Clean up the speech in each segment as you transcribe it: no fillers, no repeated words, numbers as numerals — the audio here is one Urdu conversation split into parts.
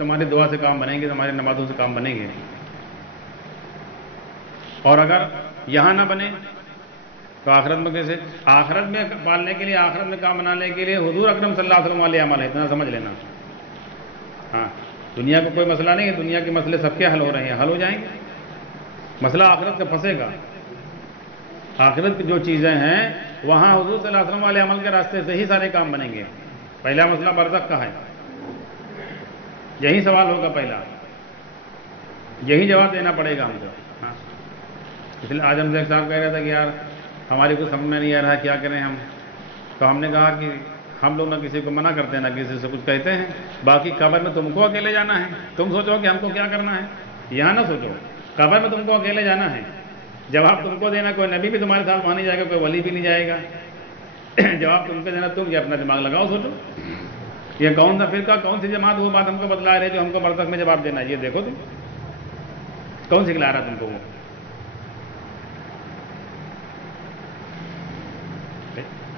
ہماری دعا سے کام بنیں گے، ہماری نمازوں سے کام بنیں گے. اور اگر یہاں نہ بنے تو آخرت میں کیسے؟ آخرت میں پالنے کے لیے، آخرت میں کام بنانے کے لیے حضور اکرم صلی اللہ علیہ وسلم علیہ عمل ہے، اتنا سمجھ لینا. ہاں، دنیا کو کوئی مسئلہ نہیں ہے، دنیا کے مسئلے سب کے حل ہو رہے ہیں، حل ہو جائیں گے. مسئلہ آخرت کا پھنسے گا. آخرت کی جو چیزیں ہیں وہاں حضور صلی اللہ علیہ وسلم علیہ عمل کے راستے سے ہی سارے کام بنیں گے. پہلا مسئلہ برزخ کا ہے، یہی سوال ہوگا پہلا، یہی جواب دینا پڑے گا ہم کو. ہاں، اس لیے آج ہم سے ایک صاحب کہہ رہا تھا کہ یار ہماری کچھ سمجھ میں نہیں آ رہا کیا کریں ہم. تو ہم نے کہا کہ ہم لوگ نہ کسی کو منع کرتے ہیں نہ کسی سے کچھ کہتے ہیں، باقی قبر میں تم کو اکیلے جانا ہے. تم سوچو کہ ہم کو کیا کرنا ہے، یہاں نہ سوچو. قبر میں تم کو اکیلے جانا ہے، جواب تم کو دینا. کوئی نبی بھی تمہارے ساتھ وہاں نہیں جائے گا، کوئی ولی بھی نہیں جائے گا. جواب تم کو دینا، تم یہ اپنا دماغ لگاؤ، سوچو یہ کون سا فرقہ، کون سی جماعت وہ بات ہم کو بتلا رہے جو ہم کو برزخ میں جواب دینا ہے. یہ دیکھو تم کون سکھلا رہا تم کو وہ.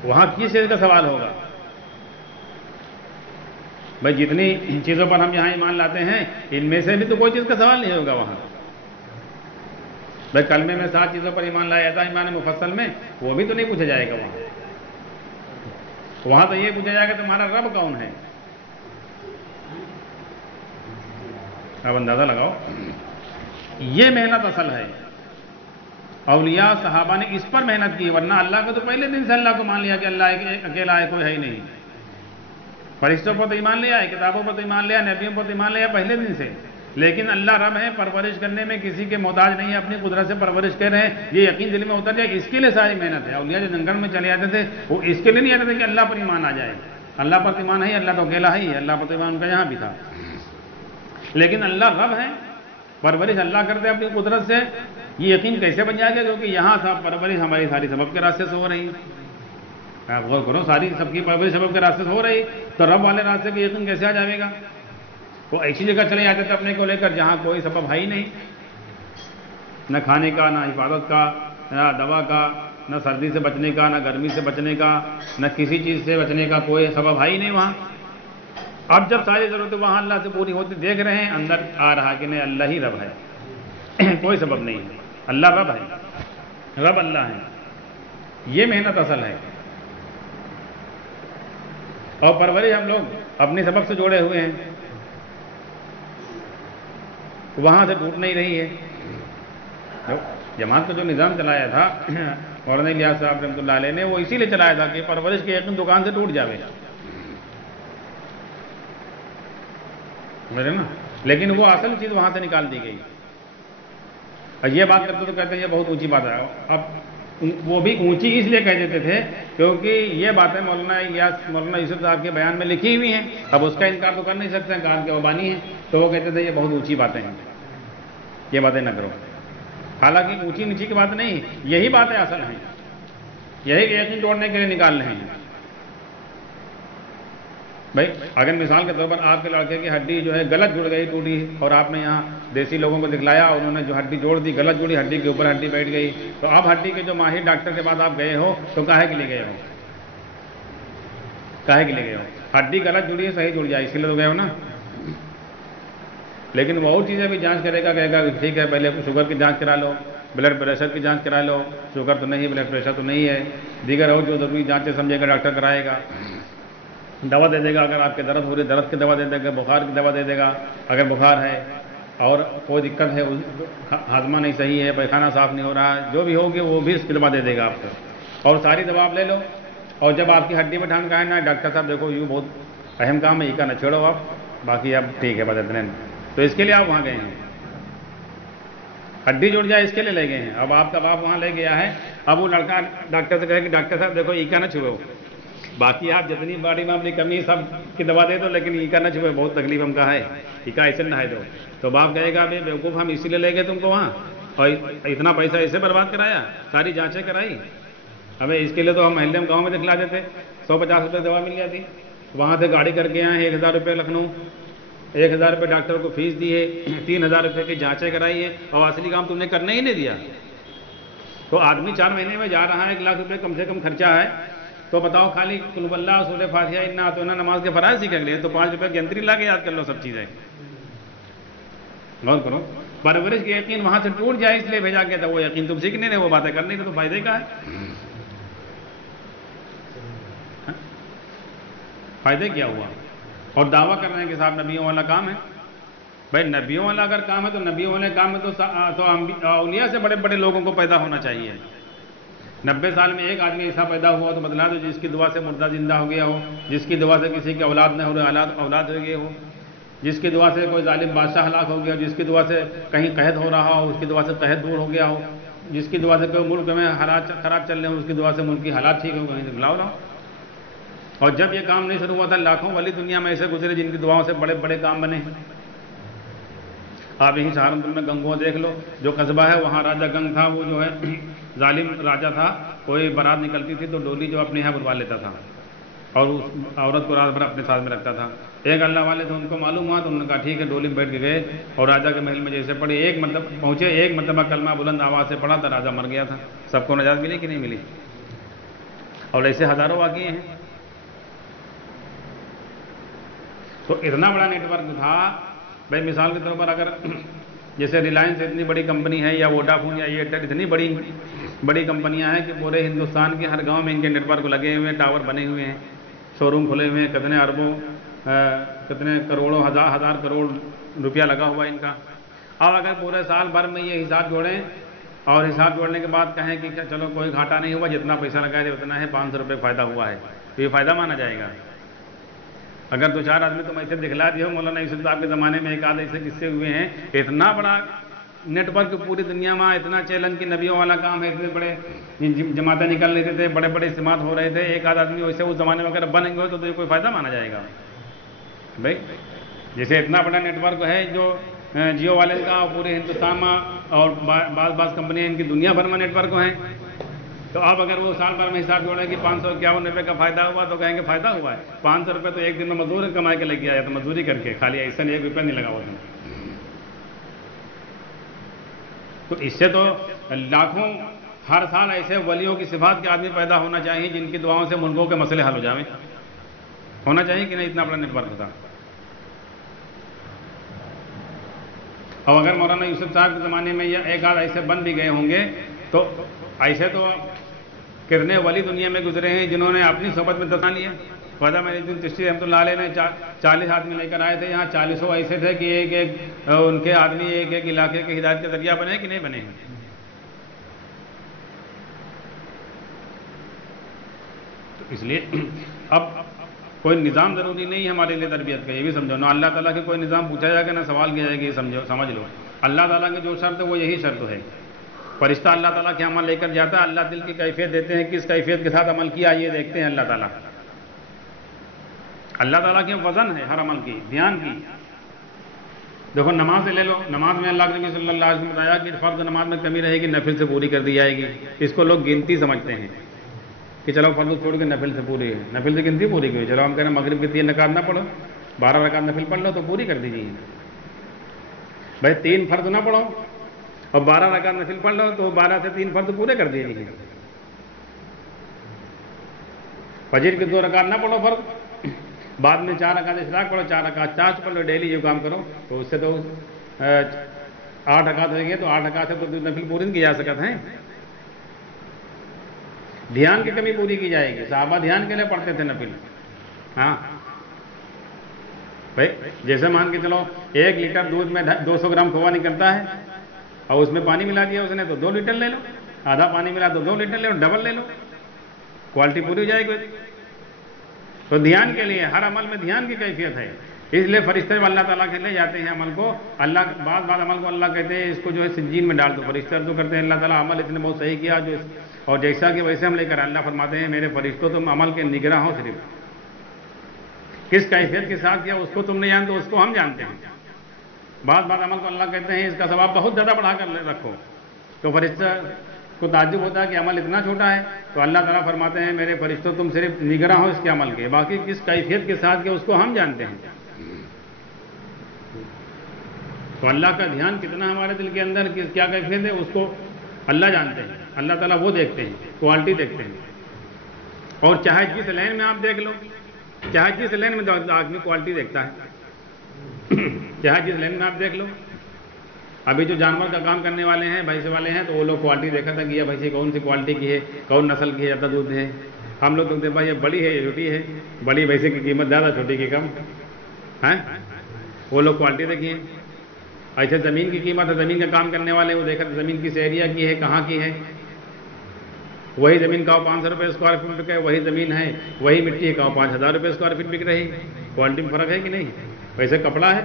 وہاں کس چیز کا سوال ہوگا؟ بھائی جتنی چیزوں پر ہم یہاں ایمان لاتے ہیں ان میں سے بھی تو کوئی چیز کا سوال نہیں ہوگا وہاں. بھائی کلمے میں 7 چیزوں پر ایمان لایا تھا ایمان مفصل میں، وہ بھی تو نہیں پوچھا جائے گا وہاں. وہاں تو یہ پوچھا جائے گا تمہارا رب کون ہے. اب اندازہ لگاؤ، یہ محنت اصل ہے. اولیاء صحابہ نے اس پر محنت کی، ورنہ اللہ کو تو پہلے دن سے اللہ کو مان لیا کہ اللہ اکیلا ہے، کوئی ہے ہی نہیں. فرشتوں پر تو ایمان لیا ہے، کتابوں پر تو ایمان لیا، نبیوں پر تو ایمان لیا پہلے دن سے. لیکن اللہ رب ہے، پرورش کرنے میں کسی کے محتاج نہیں ہے، اپنی قدرت سے پرورش کر رہے ہیں، یہ یقین دل میں اتر جائے. اس کے لیے ساری محنت ہے. اولیاء جو جنگل میں چلے جاتے تھے وہ اس کے لیے نہیں آتے تھے کہ اللہ پر ایمان آ جائے. اللہ پر ایمان ہے، اللہ تو اکیلا ہی ہے، اللہ پر ایمان ان کا یہاں بھی تھا. لیکن اللہ رب ہے، پرورش اللہ کرتے ہیں اپنی قدرت سے. یہ یقین کیسے بن جائے گا؟ کیونکہ یہاں سب پرورش ہماری ساری سبب کے راستے سے ہو رہی. آپ غور کرو، ساری سب کی پرورش سبب کے راستے سے ہو رہی، تو رب والے راستے کی یقین کیسے آ جائے گا؟ وہ ایسی جگہ چلے جاتے تھے اپنے کو لے کر جہاں کوئی سبب ہے ہی نہیں، نہ کھانے کا، نہ حفاظت کا، نہ دوا کا، نہ سردی سے بچنے کا، نہ گرمی سے بچنے کا، نہ کسی چیز سے بچنے کا کوئی سبب ہے ہی نہیں وہاں. اب جب ساری ضرورتیں وہاں اللہ سے پوری ہوتی دیکھ رہے ہیں، اندر آ رہا کہ نہیں اللہ ہی رب ہے، کوئی سبب نہیں ہے، اللہ رب ہے، رب اللہ ہے. یہ محنت اصل ہے. اور پرورش ہم لوگ اپنی سبب سے جوڑے ہوئے ہیں، وہاں سے ٹوٹ نہیں رہی ہے. جماعت کا جو نظام چلایا تھا مولانا الیاس صاحب رحمۃ اللہ علیہ نے، وہ اسی لیے چلایا تھا کہ پرورش کے یقین دکان سے ٹوٹ جاوے میرے نا. لیکن وہ اصل چیز وہاں سے نکال دی گئی. اور یہ بات کرتے تو کہتے ہیں یہ بہت اونچی بات ہے. اب وہ بھی اونچی اس لیے کہہ دیتے تھے کیونکہ یہ باتیں مولانا یوسف صاحب کے بیان میں لکھی ہوئی ہیں. اب اس کا انکار تو کر نہیں سکتے ہیں، کان کے وبانی ہیں، تو وہ کہتے تھے یہ بہت اونچی باتیں ہیں، یہ باتیں نہ کرو. حالانکہ اونچی نیچی کی بات نہیں، یہی باتیں اصل ہیں، یہی یقین توڑنے کے لیے نکال رہے ہیں. بھائی اگر مثال کے طور پر آپ کے لڑکے کی ہڈی جو ہے غلط جڑ گئی، ٹوٹی، اور آپ نے یہاں دیسی لوگوں کو دکھلایا، انہوں نے جو ہڈی جوڑ دی، غلط جڑی، ہڈی کے اوپر ہڈی بیٹھ گئی، تو آپ ہڈی کے جو ماہر ڈاکٹر کے پاس آپ گئے ہو تو کاہے کے لیے گئے ہو؟ کاہے کے لیے گئے ہو؟ ہڈی غلط جڑی ہے، صحیح جڑ جائے اس کے لیے تو گئے ہو نا. لیکن وہ اور چیزیں بھی جانچ کرے گا، کہے گا کہ ٹھیک ہے پہلے شوگر کی جانچ کرا لو، بلڈ پریشر کی جانچ کرا لو، شوگر تو نہیں، بلڈ پریشر تو نہیں ہے، دیگر اور جو ضروری جانچیں سمجھے گا ڈاکٹر کرائے گا. دوا دے دے گا، اگر آپ کے درد ہو رہی ہے درد کی دوا دے دے گا، بخار کی دوا دے دے گا اگر بخار ہے، اور کوئی دقت ہے، ہاضمہ نہیں صحیح ہے، پیخانہ صاف نہیں ہو رہا ہے، جو بھی ہوگی وہ بھی اس کی دوا دے دے گا آپ کو. اور ساری دوا آپ لے لو، اور جب آپ کی ہڈی میں ڈھان کہنا ہے ڈاکٹر صاحب دیکھو یہ بہت اہم کام ہے، یہ کا نہ چھوڑو آپ، باقی اب ٹھیک ہے بس اتنے. تو اس کے لیے آپ وہاں گئے ہیں، ہڈی جڑ جائے اس کے لیے لے گئے ہیں. اب آپ کا باپ وہاں لے گیا ہے، اب وہ لڑکا ڈاکٹر سے کہے کہ ڈاکٹر صاحب دیکھو یہ کا نہ چھوڑو، باقی آپ جتنی باڈی میں اپنی کمی سب کی دوا دے دو، لیکن یہ کا نہ چھوڑو، بہت تکلیف ہم کا ہے، یہ کا ایسے نہ ہے دو. تو باپ کہے گا بھائی بیوقوف ہم اسی لیے لے گئے تم کو وہاں، اور اتنا پیسہ اسے برباد کرایا، ساری جانچیں کرائی، ہمیں اس کے لیے تو ہم محلے میں گاؤں میں دکھلا دیتے، 150 روپے دوا مل جاتی. وہاں سے گاڑی کر کے آئے 1000 روپے لکھنؤ، 1000 روپے ڈاکٹر کو فیس دی ہے، 3000 روپے کی جانچیں کرائی ہے، اور اصلی کام تم نے کرنے ہی نہیں دیا. تو آدمی 4 مہینے میں جا رہا ہے، 1 لاکھ روپے کم سے کم خرچہ ہے. تو بتاؤ خالی قل هو اللہ، سورہ فاتحہ، انا اعطیناک، نماز کے فرائض سیکھ لیں تو 5 روپے کی انتری لا کے یاد کر لو سب چیزیں. غور کرو، پرورش کے یقین وہاں سے ٹوٹ جائے اس لیے بھیجا گیا تھا، وہ یقین تم سیکھنے نے، وہ باتیں کرنے تو فائدے کا ہے، فائدے کیا ہوا؟ اور دعویٰ کرنے کے ساتھ نبیوں والا کام ہے. بھائی نبیوں والا اگر کام ہے تو نبیوں والے کام میں تو اولیاء سے بڑے بڑے لوگوں کو پیدا ہونا چاہیے. 90 سال میں ایک آدمی ایسا پیدا ہوا تو بتلا دو جس کی دعا سے مردہ زندہ ہو گیا ہو، جس کی دعا سے کسی کی اولاد نہ ہو رہی اولاد ہو گئی ہو، جس کی دعا سے کوئی ظالم بادشاہ ہلاک ہو گیا، جس کی دعا سے کہیں قحط ہو رہا ہو، اس کی دعا سے قحط دور ہو گیا ہو، جس کی دعا سے کوئی ملک میں حالات خراب چل رہے ہوں، اس کی دعا سے ملک کی حالات ٹھیک ہو گئے، بلاؤ لاؤ. اور جب یہ کام نہیں شروع ہوا تھا لاکھوں ولی دنیا میں ایسے گزرے جن کی دعاؤں سے بڑے بڑے کام بنے ہیں. آپ یہیں سہارنپور میں گنگوا دیکھ لو، جو قصبہ ہے وہاں راجہ گنگ تھا، وہ جو ہے ظالم راجہ تھا، کوئی بارات نکلتی تھی تو ڈولی جو اپنے یہاں بلوا لیتا تھا اور اس عورت کو رات بھر اپنے ساتھ میں رکھتا تھا. ایک اللہ والے تھے، ان کو معلوم ہوا تو انہوں نے کہا ٹھیک ہے، ڈولی میں بیٹھ کے گئے اور راجہ کے محل میں جیسے پڑے ایک مرتبہ کلمہ بلند آواز سے پڑھا تھا، راجہ مر گیا تھا. سب کو نجات ملی کہ نہیں ملی؟ اور ایسے ہزاروں واقعے ہیں. تو اتنا بڑا نیٹ ورک تھا. بھائی مثال کے طور پر اگر جیسے ریلائنس اتنی بڑی کمپنی ہے یا ووڈافون یا ایئرٹیل اتنی بڑی کمپنیاں ہیں کہ پورے ہندوستان کے ہر گاؤں میں ان کے نیٹ ورک لگے ہوئے ہیں، ٹاور بنے ہوئے ہیں، شو روم کھلے ہوئے ہیں، کتنے اربوں کتنے کروڑوں ہزار کروڑ روپیہ لگا ہوا ہے ان کا. اب اگر پورے سال بھر میں یہ حساب جوڑیں اور حساب جوڑنے کے بعد کہیں کہ چلو کوئی گھاٹا نہیں ہوا، جتنا پیسہ لگایا جائے اتنا ہے، 500 روپے فائدہ ہوا ہے، تو یہ فائدہ مانا جائے گا. اگر 2-4 آدمی تم ایسے دکھلا دیے ہو، مولانا یوسف صاحب کے زمانے میں ایک آدھ ایسے قصے ہوئے ہیں، اتنا بڑا نیٹ ورک پوری دنیا میں، اتنا چیلنج کی نبیوں والا کام ہے، اتنے بڑے جماعتیں نکل لیتے تھے، بڑے بڑے اجتماعات ہو رہے تھے، ایک آدھ آدمی ویسے اس زمانے میں اگر بنیں گے تو یہ کوئی فائدہ مانا جائے گا؟ بھائی جیسے اتنا بڑا نیٹ ورک ہے جو جیو والے کا پورے ہندوستان میں اور بعض کمپنیاں ان کی دنیا بھر میں نیٹ ورک ہیں، تو اب اگر وہ سال بھر میں حساب جوڑیں کہ 551 روپے کا فائدہ ہوا تو کہیں گے فائدہ ہوا ہے. 500 روپے تو ایک دن میں مزدور کمائی کے لگ گیا ہے، تو مزدوری کر کے خالی ایسا 1 روپیہ نہیں لگا ہوا تھا. تو اس سے تو لاکھوں ہر سال ایسے ولیوں کی صفات کے آدمی پیدا ہونا چاہیے جن کی دعاؤں سے ملکوں کے مسئلے حل ہو جائیں. ہونا چاہیے کہ نہیں؟ اتنا بڑا نیٹ ورک تھا. اور اگر مولانا یوسف صاحب کے زمانے میں یہ ایک آدھ ایسے بن بھی گئے ہوں گے تو ایسے تو کتنے ولی دنیا میں گزرے ہیں جنہوں نے اپنی صحبت میں دفنا لیا. خواجہ معین الدین چشتی رحمۃ اللہ علیہ نے 40 آدمی لے کر آئے تھے یہاں، 40 ایسے تھے کہ ایک ان کے آدمی ایک علاقے کے ہدایت کے ذریعہ بنے کہ نہیں بنے ہیں. تو اس لیے اب کوئی نظام ضروری نہیں ہے ہمارے لیے تربیت کا، یہ بھی سمجھو. نہ اللہ تعالیٰ کے کوئی نظام پوچھا جائے گا، نہ سوال کیا جائے گا، یہ سمجھ لو. اللہ تعالیٰ کی جو شرط ہے وہ یہی شرط ہے. فرشتہ اللہ تعالیٰ کے عمل لے کر جاتا ہے، اللہ دل کی کیفیت دیتے ہیں، کس کیفیت کے ساتھ عمل کیا یہ دیکھتے ہیں اللہ تعالیٰ. اللہ تعالیٰ کے وزن ہے ہر عمل کی، دھیان کی. دیکھو نماز لے لو، نماز میں اللہ کے نبی صلی اللہ علیہ وسلم نے بتایا کہ فرض نماز میں کمی رہے گی نفل سے پوری کر دی جائے گی. اس کو لوگ گنتی سمجھتے ہیں کہ چلو فرض چھوڑ کے نفل سے پوری ہے، نفل سے گنتی پوری کی. چلو ہم کہہ رہے ہیں مغرب کی 3 رکعت نہ پڑھو، 12 رکعت نفل پڑھ لو تو پوری کر دیجیے. بھائی 3 فرض نہ پڑھو اور 12 رکعت نفل پڑھ لو تو 12 سے 3 فرض پورے کر دیجیے. فجر کی 2 رکعت نہ پڑھو فرض، بعد میں 4 رکعت اشراق پڑھو، 4 رکعت چارج پڑھ لو، ڈیلی یہ کام کرو تو اس سے تو 8 رکعت ہوئے گی، تو 8 رکعت سے تو نفل پوری نہیں کی جا سکتے ہیں. دھیان کی کمی پوری کی جائے گی. صحابہ دھیان کے لیے پڑھتے تھے نفل. ہاں بھائی جیسے مان کے چلو 1 لیٹر دودھ میں 200 گرام کھووا نکلتا ہے اور اس میں پانی ملا دیا اس نے تو 2 لیٹر لے لو، آدھا پانی ملا تو 2 لیٹر لے لو، ڈبل لے لو، کوالٹی پوری ہو جائے گی. تو دھیان کے لیے ہر عمل میں دھیان کی کیفیت ہے. اس لیے فرشتے اللہ تعالیٰ کے لے جاتے ہیں عمل کو. اللہ بعض عمل کو اللہ کہتے ہیں اس کو جو ہے سجین میں ڈال دو. فرشتے تو کرتے ہیں اللہ تعالیٰ عمل اتنے بہت صحیح کیا جو اور جیسا کہ ویسے ہم لے کر اللہ فرماتے ہیں میرے فرشتوں تم عمل کے نگراں ہو، صرف کس کیفیت کے ساتھ کیا اس کو تم نہیں جانتے، اس کو ہم جانتے ہیں. بعض عمل کو اللہ کہتے ہیں اس کا ثواب بہت زیادہ بڑھا کر رکھو. تو فرشتہ کو تعجب ہوتا ہے کہ عمل اتنا چھوٹا ہے، تو اللہ تعالیٰ فرماتے ہیں میرے فرشتوں تم صرف نگراں ہو اس کے عمل کے، باقی کس کیفیت کے ساتھ کیا اس کو ہم جانتے ہیں. تو اللہ کا دھیان کتنا ہمارے دل کے اندر کیا کیفیت ہے اس کو اللہ جانتے ہیں. اللہ تعالیٰ وہ دیکھتے ہیں، کوالٹی دیکھتے ہیں. اور چاہے جس لائن میں آپ دیکھ لو، چاہے جس لائن میں آدمی کوالٹی دیکھتا ہے، چاہے جس لائن میں آپ دیکھ لو، ابھی جو جانور کا کام کرنے والے ہیں بھینس والے ہیں تو وہ لوگ کوالٹی دیکھا تھا کہ یہ بھینس کون سی کوالٹی کی ہے، کون نسل کی ہے، زیادہ دودھ ہے. ہم لوگ تو بھائی یہ بڑی ہے یہ چھوٹی ہے، بڑی بھینس کی قیمت زیادہ چھوٹی کی کم ہے. وہ لوگ کوالٹی دیکھیے. ایسے زمین کی قیمت ہے، زمین کا کام کرنے والے وہ دیکھا زمین کس ایریا کی ہے، کہاں کی ہے. وہی زمین کہو 500 روپے اسکوائر فٹ بک ہے، وہی زمین ہے وہی مٹی ہے کہو 5000 روپے اسکوائر فٹ بک رہی. کوالٹی میں فرق ہے کہ نہیں؟ ویسے کپڑا ہے،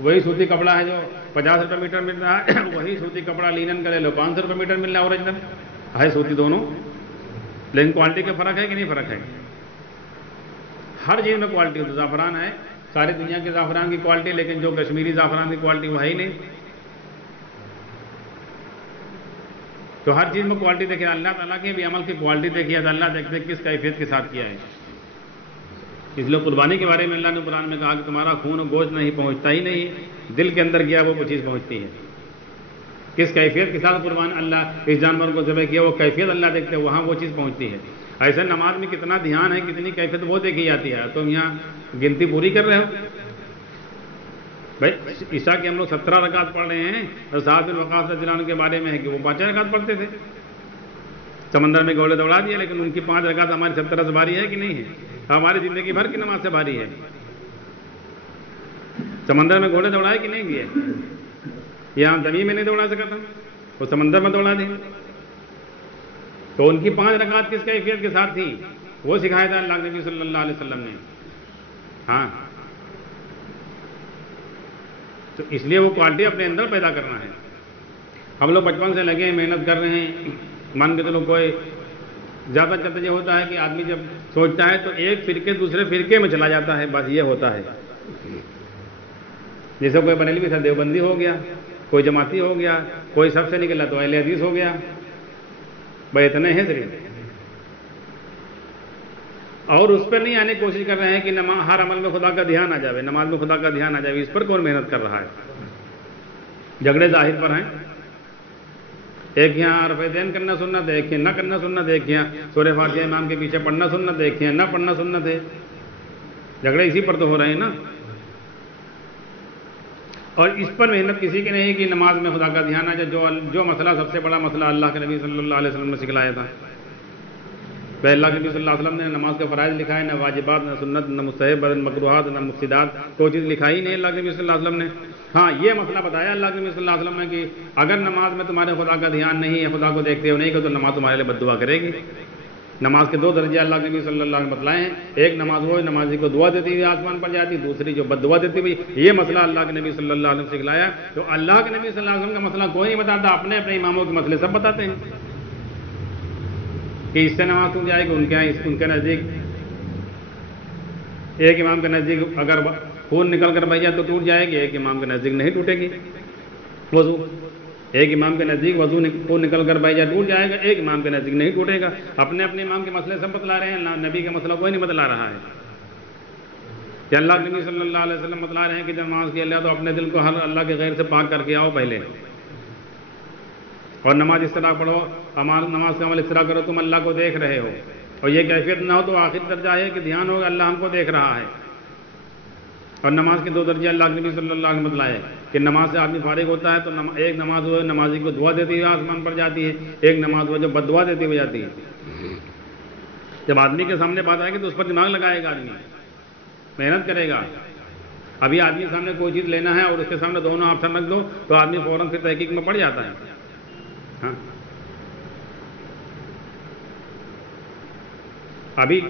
وہی سوتی کپڑا ہے جو 50 روپے میٹر مل رہا ہے، وہی سوتی کپڑا لینن کا لے لو 500 روپے میٹر مل رہا ہے اوریجنل ہے سوتی دونوں، لیکن کوالٹی کا فرق ہے کہ نہیں فرق ہے؟ ہر چیز میں کوالٹی ہوتی. زعفران ہے، ساری دنیا کے زعفران کی کوالٹی، لیکن جو کشمیری زعفران کی کوالٹی وہ ہے ہی نہیں. تو ہر چیز میں کوالٹی دیکھیے. اللہ تعالیٰ کے بھی عمل کی کوالٹی دیکھیے تو اللہ دیکھتے کس کیفیت کے ساتھ کیا ہے. اس لیے قربانی کے بارے میں اللہ نے قرآن میں کہا کہ تمہارا خون و گوشت نہیں پہنچتا ہی نہیں، دل کے اندر گیا وہ چیز پہنچتی ہے. کس کیفیت کے ساتھ قربان اللہ اس جانور کو ذبح کیا وہ کیفیت اللہ دیکھتے ہیں، وہاں وہ چیز پہنچتی ہے. ایسے نماز میں کتنا دھیان ہے، کتنی کیفیت وہ دیکھی جاتی ہے. تم یہاں گنتی پوری کر رہے ہو بھائی. عشاء کے ہم لوگ 17 رکعت پڑھ رہے ہیں اور سعد بن وقاص رضی اللہ عنہ کے بارے میں ہے کہ وہ 5 رکعت پڑھتے تھے. سمندر میں گھوڑے دوڑا دیا، لیکن ان کی 5 رکعت ہماری 17 سے بھاری ہے کہ نہیں ہے؟ ہماری زندگی بھر کی نماز سے بھاری ہے. سمندر میں گھوڑے دوڑائے کہ نہیں دیے؟ یہاں زمین میں نہیں دوڑا سکا تھا، وہ سمندر میں دوڑا دیا. تو ان کی 5 رکعت کس کیفیت کے ساتھ تھی وہ سکھایا تھا اللہ نبی صلی اللہ علیہ وسلم نے. ہاں، تو اس لیے وہ کوالٹی اپنے اندر پیدا کرنا ہے. ہم لوگ بچپن سے لگے ہیں، محنت کر رہے ہیں. مان کے چلو کوئی زیادہ چلتا یہ ہوتا ہے کہ آدمی جب سوچتا ہے تو ایک فرقے دوسرے فرقے میں چلا جاتا ہے، بس یہ ہوتا ہے. جیسے کوئی بریلوی تھا دیوبندی ہو گیا، کوئی جماعتی ہو گیا، کوئی سب سے نکلا تو اہل حدیث ہو گیا. بھائی اتنے ہیں صرف، اور اس پر نہیں آنے کی کوشش کر رہے ہیں کہ ہر عمل میں خدا کا دھیان آ جائے، نماز میں خدا کا دھیان آ جائے. اس پر کون محنت کر رہا ہے؟ جھگڑے ظاہر پر ہیں. ایک یہاں رفع دین کرنا سنت ہے، ایک نہ کرنا سنت ہے، ایک یہاں سورہ فاتحہ امام کے پیچھے پڑھنا سنت ہے، ایک نہ پڑھنا سنت ہے. جھگڑے اسی پر تو ہو رہے ہیں نا. اور اس پر محنت کسی کی نہیں کہ نماز میں خدا کا دھیان آ جائے. جو مسئلہ سب سے بڑا مسئلہ اللہ کے نبی صلی اللہ علیہ وسلم نے سکھلایا تھا. بھائی اللہ کے نبی صلی اللہ علیہ وسلم نے نماز کا فرائض لکھا ہے، نہ واجبات، نہ سنت، نہ مستحب، نہ مکروہات، نہ مفسدات، کوئی چیز لکھائی نہیں اللہ کے نبی صلی اللہ علیہ وسلم نے. ہاں یہ مسئلہ بتایا اللہ کے نبی صلی اللہ علیہ وسلم نے کہ اگر نماز میں تمہارے خدا کا دھیان نہیں ہے، خدا کو دیکھتے ہو نہیں کہ تو نماز تمہارے لیے بد دعا کرے گی. نماز کے 2 درجے اللہ کے نبی صلی اللہ علیہ وسلم بتلائے ہیں. ایک نماز وہ نمازی کو دعا دیتی ہوئی آسمان پر جاتی، دوسری جو بد دعا دیتی ہوئی. یہ مسئلہ اللہ کے نبی صلی اللہ علیہ وسلم سکھلایا. تو اللہ کے نبی صلی اللہ علیہ وسلم کا مسئلہ کوئی نہیں بتاتا، اپنے اپنے اماموں کے مسئلے سب بتاتے ہیں کہ اس سے نماز ٹوٹ جائے گی. ان کے نزدیک ایک امام کے نزدیک اگر خون نکل کر بہ جائے تو ٹوٹ جائے گی، ایک امام کے نزدیک نہیں ٹوٹے گی وضو. ایک امام کے نزدیک وضو خون نکل کر بہ جائے ٹوٹ جائے گا، ایک امام کے نزدیک نہیں ٹوٹے گا. اپنے اپنے امام کے مسئلے سب بتلا رہے ہیں، نبی کا مسئلہ کوئی نہیں بتلا رہا ہے. کہ اللہ کے نبی صلی اللہ علیہ وسلم بتلا رہے ہیں کہ جب نماز کی اللہ تو اپنے دل کو ہر اللہ کے غیر سے پاک کر کے آؤ پہلے، اور نماز اس طرح پڑھو، نماز کا عمل اس طرح کرو تم اللہ کو دیکھ رہے ہو. اور یہ کیفیت نہ ہو تو آخر درجہ ہے کہ دھیان ہوگا اللہ ہم کو دیکھ رہا ہے. اور نماز کے 2 درجے اللہ کے نبی صلی اللہ علیہ وسلم بتلائے کہ نماز سے آدمی فارغ ہوتا ہے تو ایک نماز وہ نمازی کو دعا دیتی ہوئی آسمان پر جاتی ہے، ایک نماز وہ جو بد دعا دیتی ہوئی جاتی ہے. جب آدمی کے سامنے بات آئے گی تو اس پر دماغ لگائے گا، آدمی محنت کرے گا. ابھی آدمی کے سامنے کوئی چیز لینا ہے اور اس کے سامنے دونوں آپشن رکھ دو تو آدمی فوراً سے تحقیق میں پڑ جاتا ہے. ہاں ابھی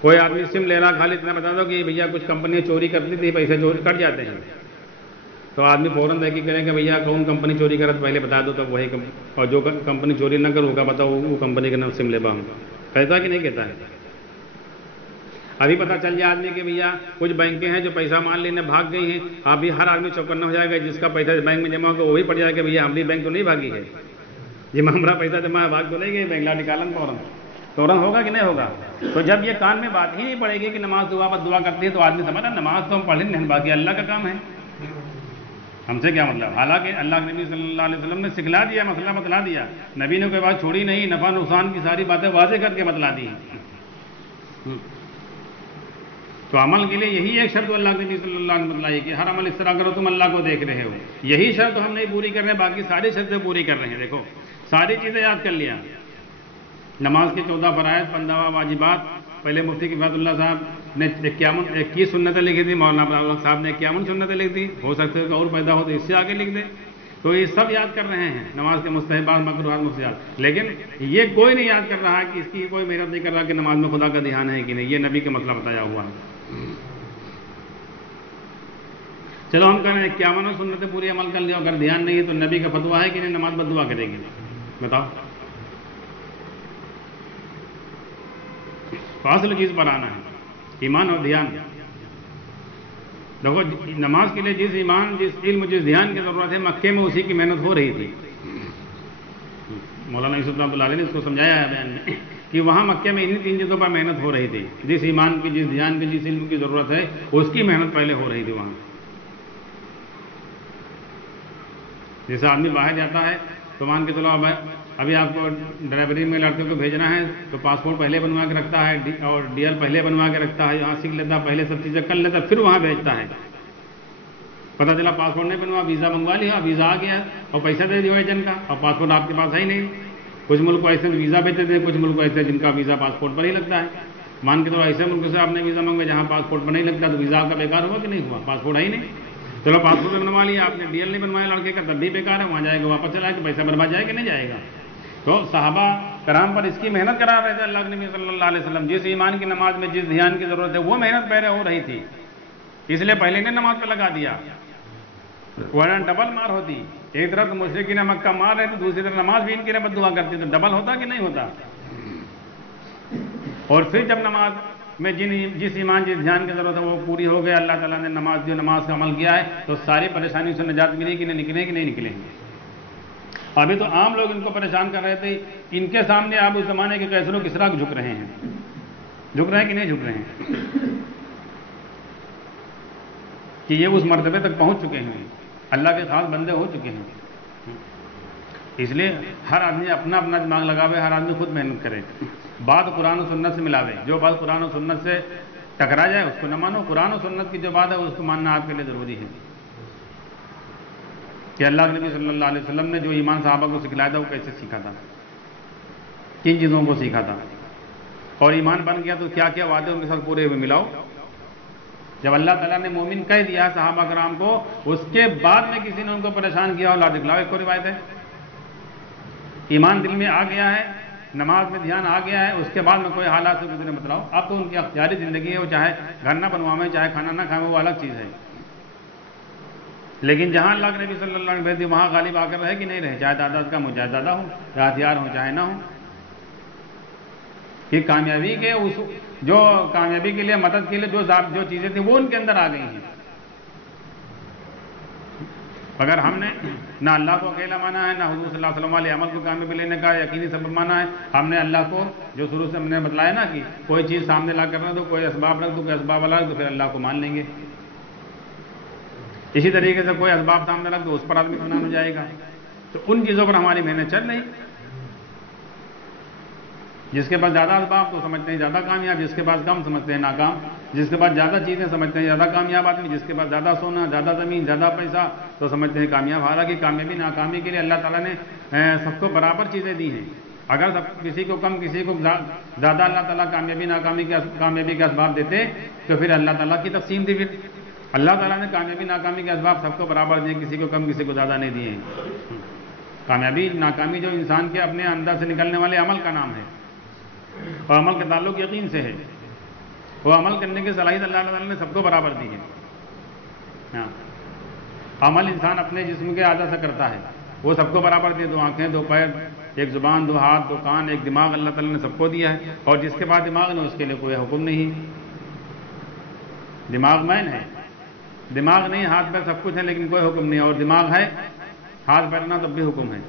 کوئی آدمی سم لے رہا، خالی اتنا بتا دو کہ بھیا کچھ کمپنیاں چوری کرتی تھی، پیسے چوری کٹ جاتے ہیں، تو آدمی فوراً تحقیق کریں کہ بھیا کون کمپنی چوری کرا تو پہلے بتا دو تب وہی اور جو کمپنی چوری نہ کرو ہوگا بتاؤ وہ کمپنی کا نام سم لے پاؤں. کہتا کہ نہیں کہتا ہے؟ ابھی پتہ چل جائے آدمی کہ بھیا کچھ بینکیں ہیں جو پیسہ مان لینے بھاگ گئی ہیں، ابھی ہر آدمی چوکنا ہو جائے گا، جس کا پیسہ بینک میں جمع ہوگا وہی پڑ جائے گا بھیا ہماری بینک تو نہیں بھاگی ہے، جی ہمارا پیسہ جمع ہے بھاگ تو نہیں گئی، بینک لا نکالن فوراً ہوگا کہ نہیں ہوگا؟ تو جب یہ کان میں بات ہی نہیں پڑے گی کہ نماز دعا پر دعا کرتی ہے تو آدمی سمجھا نماز تو ہم پڑھیں نہیں، باقی اللہ کا کام ہے، ہم سے کیا مطلب. حالانکہ اللہ کے نبی صلی اللہ علیہ وسلم نے سکھلا دیا، مسئلہ بتلا دیا. نبی نے کوئی بات چھوڑی نہیں، نفع نقصان کی ساری باتیں واضح کر کے بتلا دی. تو عمل کے لیے یہی ایک شرط اللہ کے نبی صلی اللہ علیہ وسلم نے بتلائی کہ ہر عمل اس طرح کرو تم اللہ کو دیکھ رہے ہو. یہی شرط ہم نہیں پوری کر رہے ہیں، باقی ساری شرطیں پوری کر رہے ہیں. دیکھو ساری چیزیں یاد کر لیا. نماز کے 14 فرائض، 15 واجبات. پہلے مفتی کفایت اللہ صاحب نے 21 سنتیں لکھی تھی، مولانا عبداللہ صاحب نے 51 سنتیں لکھ دی. ہو سکتے ہے کہ اور پیدا ہو تو اس سے آگے لکھ دیں. تو یہ سب یاد کر رہے ہیں، نماز کے مستحبات، مکروہات، مفسدات. لیکن یہ کوئی نہیں یاد کر رہا کہ اس کی کوئی محنت نہیں کر رہا کہ نماز میں خدا کا دھیان ہے کہ نہیں. یہ نبی کا مسئلہ بتایا ہوا ہے. چلو ہم کہہ رہے ہیں 51 سنتیں پوری عمل کر لیا، اگر دھیان نہیں ہے تو نبی کا فتویٰ ہے کہ نہیں نماز بد دعا کرے گی؟ بتاؤ. تو اصل چیز پر آنا ہے، ایمان اور دھیان. دیکھو نماز کے لیے جس ایمان، جس علم، جس دھیان کی ضرورت ہے، مکے میں اسی کی محنت ہو رہی تھی. مولانا یوسف رحمۃ اللہ علیہ نے اس کو سمجھایا ہے بیان میں کہ وہاں مکے میں انہی 3 چیزوں پر محنت ہو رہی تھی. جس ایمان کی، جس دھیان کی، جس علم کی ضرورت ہے اس کی محنت پہلے ہو رہی تھی وہاں. جیسے آدمی باہر جاتا ہے تو مان کے چلو ابھی آپ کو ڈرائیوری میں لڑکے کو بھیجنا ہے تو پاسپورٹ پہلے بنوا کے رکھتا ہے اور ڈی ایل پہلے بنوا کے رکھتا ہے. یہاں سیکھ لیتا ہے، پہلے سب چیزیں کر لیتا ہے، پھر وہاں بھیجتا ہے. پتہ چلا پاسپورٹ نہیں بنوا، ویزا منگوا لیا، ویزا آ گیا اور پیسہ دے دیا ایجنٹ کا، اور پاسپورٹ آپ کے پاس ہے ہی نہیں. کچھ ملک ایسے ویزا بھیجتے تھے، کچھ ملک ایسے جن کا ویزا پاسپورٹ پر ہی لگتا ہے. مان کے تو ایسے ملک سے آپ نے ویزا منگوایا جہاں پاسپورٹ پر نہیں لگتا، تو ویزا آپ کا بیکار ہوا کہ نہیں ہوا؟ پاسپورٹ ہے ہی نہیں. چلو پاسپورٹ بنوا لیا آپ نے، ڈی ایل نہیں بنوایا لڑکے کا، تب بھی بیکار ہے. وہاں جائے گا واپس چلا کے پیسہ برباد جائے کہ نہیں جائے گا؟ تو صحابہ کرام پر اس کی محنت کرا رہے تھے اللہ کے نبی صلی اللہ علیہ وسلم. جس ایمان کی نماز میں جس دھیان کی ضرورت ہے وہ محنت پہلے ہو رہی تھی، اس لیے پہلے نے نماز پہ لگا دیا، ورنہ ڈبل مار ہوتی. ایک طرف تو مشرکین مکہ مار رہے تھے، دوسری طرف نماز بھی ان کی بد دعا کرتی، تو ڈبل ہوتا کہ نہیں ہوتا؟ اور پھر جب نماز میں جس ایمان، جس دھیان کی ضرورت ہے وہ پوری ہو گیا، اللہ تعالیٰ نے نماز کا عمل کیا ہے، تو ساری پریشانیوں سے نجات ملی کہ نہیں نکلے کہ نہیں نکلے. ابھی تو عام لوگ ان کو پریشان کر رہے تھے. ان کے سامنے آپ اس زمانے کے کیسر و کسریٰ جھک رہے ہیں. جھک رہے ہیں کہ نہیں جھک رہے ہیں؟ کہ یہ اس مرتبے تک پہنچ چکے ہیں، اللہ کے خاص بندے ہو چکے ہیں. اس لیے ہر آدمی اپنا اپنا دماغ لگاوے، ہر آدمی خود محنت کرے. بات قرآن و سنت سے ملاوے. جو بات قرآن و سنت سے ٹکرا جائے اس کو نہ مانو. قرآن و سنت کی جو بات ہے اس کو ماننا آپ کے لیے ضروری ہے. کہ اللہ کے نبی صلی اللہ علیہ وسلم نے جو ایمان صحابہ کو سکھلایا تھا وہ کیسے سیکھا تھا، کن چیزوں کو سیکھا تھا، اور ایمان بن گیا تو کیا کیا وعدے ان کے ساتھ پورے ہوئے ملاؤ. جب اللہ تعالیٰ نے مومن کہہ دیا صحابہ کرام کو، اس کے بعد میں کسی نے ان کو پریشان کیا اور لا دکھلاؤ. ایک کو روایت ہے ایمان دل میں آ گیا ہے، نماز میں دھیان آ گیا ہے، اس کے بعد میں کوئی حالات سے گزرے بتلاؤ. اب تو ان کی اختیاری زندگی ہے، وہ چاہے گھر نہ بنوائیں چاہے کھانا نہ کھائیں، وہ الگ چیز ہے. لیکن جہاں اللہ کے نبی صلی اللہ علیہ وسلم وہاں غالب آ کر رہے کہ نہیں رہے، چاہے تعداد کا مجاہد زیادہ ہو، یا ہتھیار ہوں چاہے نہ ہوں. کہ کامیابی کے جو کامیابی کے لیے، مدد کے لیے جو چیزیں تھیں وہ ان کے اندر آ گئی ہیں. اگر ہم نے نہ اللہ کو اکیلا مانا ہے، نہ حضور صلی اللہ علیہ وسلم والے عمل کو کامیابی لینے کا یقینی سبب مانا ہے، ہم نے اللہ کو جو شروع سے ہم نے بتلایا نا کہ کوئی چیز سامنے لا کر رکھ دو، کوئی اسباب رکھ دو، کوئی اسباب والا رکھ دو، پھر اللہ کو مان لیں گے. اسی طریقے سے کوئی اسباب سامنے رکھ دو، اس پر آدمی اطمینان ہو جائے گا. تو ان چیزوں پر ہماری محنت چل رہی. جس کے پاس زیادہ اسباب تو سمجھتے ہیں زیادہ کامیاب، جس کے پاس کم سمجھتے ہیں ناکام. جس کے پاس زیادہ چیزیں سمجھتے ہیں زیادہ کامیاب آدمی، جس کے پاس زیادہ سونا، زیادہ زمین، زیادہ پیسہ تو سمجھتے ہیں کامیاب. حالانکہ کامیابی ناکامی کے لیے اللہ تعالیٰ نے سب کو برابر چیزیں دی ہیں. اگر کسی کو کم کسی کو زیادہ اللہ تعالیٰ کامیابی کامیابی کے اسباب دیتے تو پھر اللہ تعالیٰ کی تقسیم تھی. پھر اللہ تعالیٰ نے کامیابی ناکامی کے اسباب سب کو برابر دیے، کسی کو کم کسی کو زیادہ نہیں دیے. کامیابی ناکامی جو انسان کے اپنے اندر سے نکلنے والے عمل کا نام ہے، اور عمل کا تعلق یقین سے ہے. وہ عمل کرنے کی صلاحیت اللہ تعالیٰ نے سب کو برابر دی ہے. عمل انسان اپنے جسم کے اعضاء سے کرتا ہے، وہ سب کو برابر دیے. 2 آنکھیں، 2 پیر، 1 زبان، 2 ہاتھ، 2 کان، 1 دماغ اللہ تعالیٰ نے سب کو دیا ہے. اور جس کے پاس دماغ نہیں اس کے لیے کوئی حکم نہیں. دماغ مین ہے، دماغ نہیں، ہاتھ پیر سب کچھ ہے لیکن کوئی حکم نہیں. اور دماغ ہے، ہاتھ پیر نہ، تب بھی حکم ہے.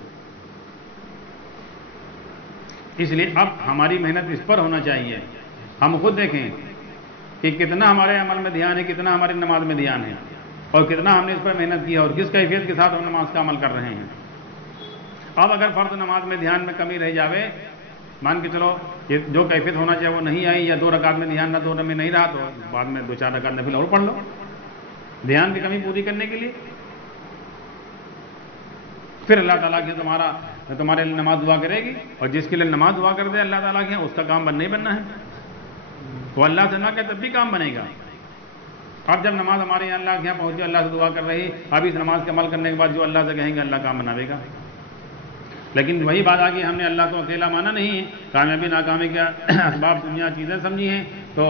اس لیے اب ہماری محنت اس پر ہونا چاہیے. ہم خود دیکھیں کہ کتنا ہمارے عمل میں دھیان ہے، کتنا ہماری نماز میں دھیان ہے، اور کتنا ہم نے اس پر محنت کی ہے، اور کس کیفیت کے ساتھ ہم نماز کا عمل کر رہے ہیں. اب اگر فرض نماز میں دھیان میں کمی رہ جاوے مان کے چلو یہ جو کیفیت ہونا چاہیے وہ نہیں آئی، یا 2 رکعت میں دھیان نہ 2 میں نہیں رہا، تو بعد میں 2-4 رکعت نفل اور پڑھ لو دھیان کی کمی پوری کرنے کے لیے. پھر اللہ تعالیٰ کے تمہارے لیے نماز دعا کرے گی، اور جس کے لیے نماز دعا کر دے اللہ تعالیٰ کے اس کا کام بننا ہی بننا ہے. وہ اللہ سے نہ کہ تب بھی کام بنے گا. اب جب نماز ہمارے یہاں اللہ کے یہاں پہنچی، اللہ سے دعا کر رہی، اب اس نماز کے عمل کرنے کے بعد جو اللہ سے کہیں گے اللہ کام بناوے گا. لیکن وہی بات آ گئی، ہم نے اللہ کو اکیلا مانا نہیں ہے، کامیابی ناکامی کے اسباب دنیا چیزیں سمجھی ہیں، تو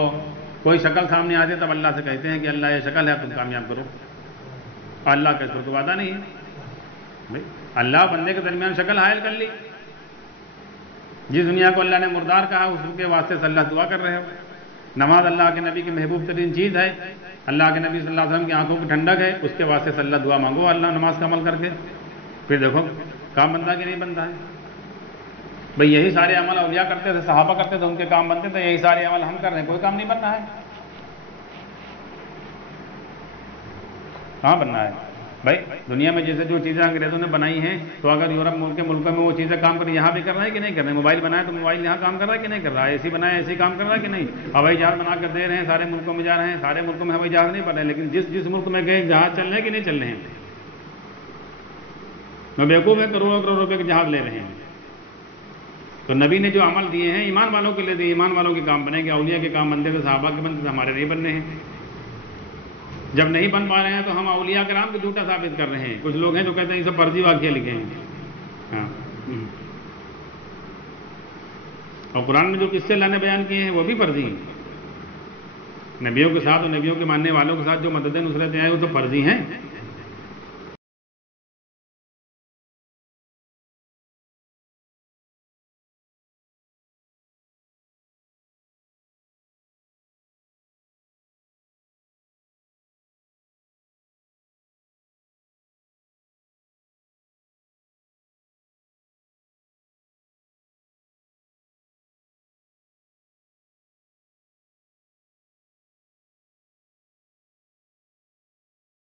کوئی شکل سامنے آ جائے تب اللہ سے کہتے ہیں کہ اللہ یہ شکل ہے تم کامیاب کرو. اللہ کا اس پر تو وعدہ نہیں ہے. بھائی اللہ بندے کے درمیان شکل حائل کر لی. جس دنیا کو اللہ نے مردار کہا اس کے واسطے سے اللہ دعا کر رہے ہو. نماز اللہ کے نبی کی محبوب ترین چیز ہے، اللہ کے نبی صلی اللہ علیہ وسلم کی آنکھوں کی ٹھنڈک ہے، اس کے واسطے سے اللہ دعا مانگو اللہ نماز کا عمل کر کے. پھر دیکھو کام بنتا کہ نہیں بنتا ہے. بھئی یہی سارے عمل اولیاء کرتے تھے، صحابہ کرتے تھے، ان کے کام بنتے تھے، یہی سارے عمل ہم کر رہے ہیں، کوئی کام نہیں بننا ہے. کہاں بننا ہے بھائی؟ دنیا میں جیسے جو چیزیں انگریزوں نے بنائی ہیں، تو اگر یورپ کے ملکوں میں وہ چیزیں کام کر رہی ہیں، یہاں بھی کر رہا ہے کہ نہیں کر رہے ہیں؟ موبائل بنایا تو موبائل یہاں کام کر رہا ہے کہ نہیں کر رہا ہے؟ اے سی بنایا اے سی کام کر رہا ہے کہ نہیں؟ ہوائی جہاز بنا کر دے رہے ہیں، سارے ملکوں میں جا رہے ہیں، سارے ملکوں میں ہوائی جہاز نہیں بن رہے، لیکن جس ملک میں گئے جہاز چل رہے ہیں کہ نہیں چل رہے ہیں؟ میں بیوقوف ہے، کروڑوں کروڑ روپے کے جہاز لے رہے ہیں. تو نبی نے جو عمل دیے ہیں ایمان والوں کے لیے دیے، ایمان والوں کے کام بنے گے. اولیاء کے کام بنتے تھے، صحابہ کے بنتے تھے، ہمارے نہیں بننے ہیں. جب نہیں بن پا رہے ہیں تو ہم اولیاء کرام کو جھوٹا ثابت کر رہے ہیں. کچھ لوگ ہیں جو کہتے ہیں یہ سب فرضی واقعہ لکھے ہیں. ہاں، اور قرآن میں جو قصے اللہ نے بیان کیے ہیں وہ بھی فرضی ہیں. نبیوں کے ساتھ اور نبیوں کے ماننے والوں کے ساتھ جو مدد نصرتیں آئیں وہ تو فرضی ہیں.